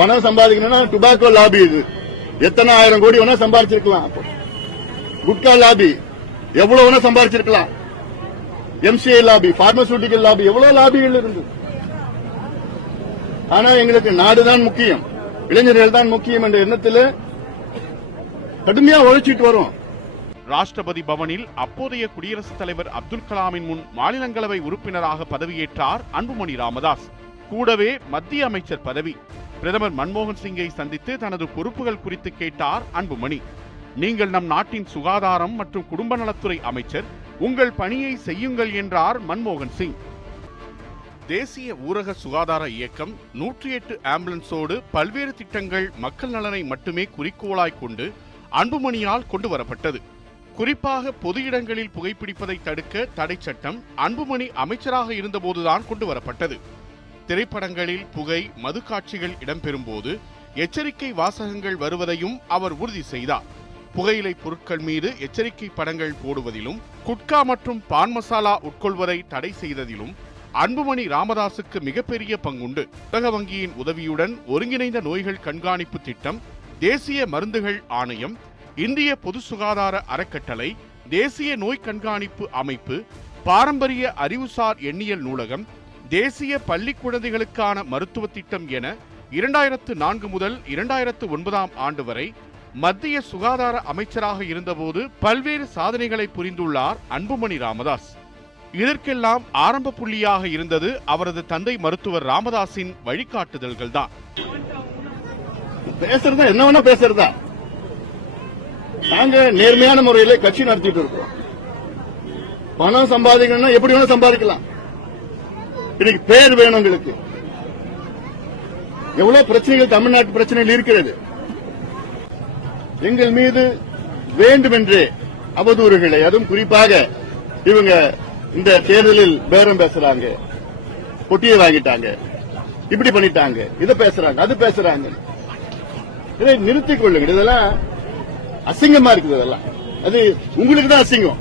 பணம் சம்பாதிக்கணும்னா tobacco lobby இது எத்தனை ஆயிரம் கோடி வேணா சம்பாதிச்சிருக்கலாம். குட்கா லாபி எவ்வளவு வேணா சம்பாதிச்சிருக்கலாம். எம்சிஐ லாபி, பார்மசூட்டிக்கல் லாபி, எவ்வளவு லாபிகள் இருந்து. ஆனா எங்களுக்கு நாடுதான் முக்கியம், இளைஞர்கள் தான் முக்கியம் என்ற எண்ணத்தில் கடுமையா உழைச்சிட்டு வரும். ராஷ்டிரபதி பவனில் அப்போதைய குடியரசுத் தலைவர் அப்துல் கலாமின் முன் மாநிலங்களவை உறுப்பினராக பதவியேற்றார் அன்புமணி ராமதாஸ். கூடவே மத்திய அமைச்சர் பதவி. பிரதமர் மன்மோகன் சிங்கை சந்தித்து தனது பொறுப்புகள் குறித்து கேட்டார் அன்புமணி. நீங்கள் நம் நாட்டின் சுகாதாரம் மற்றும் குடும்ப நலத்துறை அமைச்சர், உங்கள் பணியை செய்யுங்கள் என்றார் மன்மோகன் சிங். தேசிய ஊரக சுகாதார இயக்கம் 108 ஆம்புலன்ஸோடு பல்வேறு திட்டங்கள் மக்கள் நலனை மட்டுமே குறிக்கோளாய் கொண்டு அன்புமணியால் கொண்டு வரப்பட்டது. குறிப்பாக பொது இடங்களில் புகைப்பிடிப்பதை தடுக்க தடை சட்டம் அன்புமணி அமைச்சராக இருந்தபோதுதான் கொண்டு வரப்பட்டது. திரைப்படங்களில் புகை, மது காட்சிகள் இடம்பெறும் போது எச்சரிக்கை வாசகங்கள் வருவதையும் அவர் உறுதி செய்தார். புகையிலை பொருட்கள் மீது எச்சரிக்கை படங்கள் போடுவதிலும், குட்கா மற்றும் பான் மசாலா உட்கொள்வதை தடை செய்ததிலும் அன்புமணி ராமதாசுக்கு மிகப்பெரிய பங்குண்டு. உலக வங்கியின் உதவியுடன் ஒருங்கிணைந்த நோய்கள் கண்காணிப்பு திட்டம், தேசிய மருந்துகள் ஆணையம், இந்திய பொது சுகாதார அறக்கட்டளை, தேசிய நோய் கண்காணிப்பு அமைப்பு, பாரம்பரிய அறிவுசார் எண்ணியல் நூலகம், தேசிய பள்ளி குழந்தைகளுக்கான மருத்துவ திட்டம் என 2004 முதல் 2009 ஆண்டு வரை மத்திய சுகாதார அமைச்சராக இருந்தபோது பல்வேறு சாதனைகளை புரிந்துள்ளார் அன்புமணி ராமதாஸ். இதற்கெல்லாம் ஆரம்ப புள்ளியாக இருந்தது அவரது தந்தை மருத்துவர் ராமதாஸின் வழிகாட்டுதல்கள் தான். பேசுறதா என்ன வேணா பேசுறதா, நாங்க நேர்மையான முறையில கட்சி நடத்திட்டு இருக்கோம். பணம் சம்பாதிக்கணும்னா எப்படி வேணா சம்பாதிக்கலாம். இன்னைக்கு பேர் வேணும். உங்களுக்கு எவ்வளவு பிரச்சனைகள், தமிழ்நாட்டு பிரச்சனைகள் இருக்கிறது. எங்கள் மீது வேண்டுமென்றே அவதூறுகளை, அதுவும் குறிப்பாக இவங்க இந்த தேர்தலில் பேரம் பேசுறாங்க, பொட்டியை வாங்கிட்டாங்க, இப்படி பண்ணிட்டாங்க, இதை பேசுறாங்க, அது பேசுறாங்க. இதை நிறுத்திக் கொள்ளுங்க. இதெல்லாம் அசிங்கமா இருக்குது. இதெல்லாம் அது உங்களுக்கு தான் அசிங்கம்.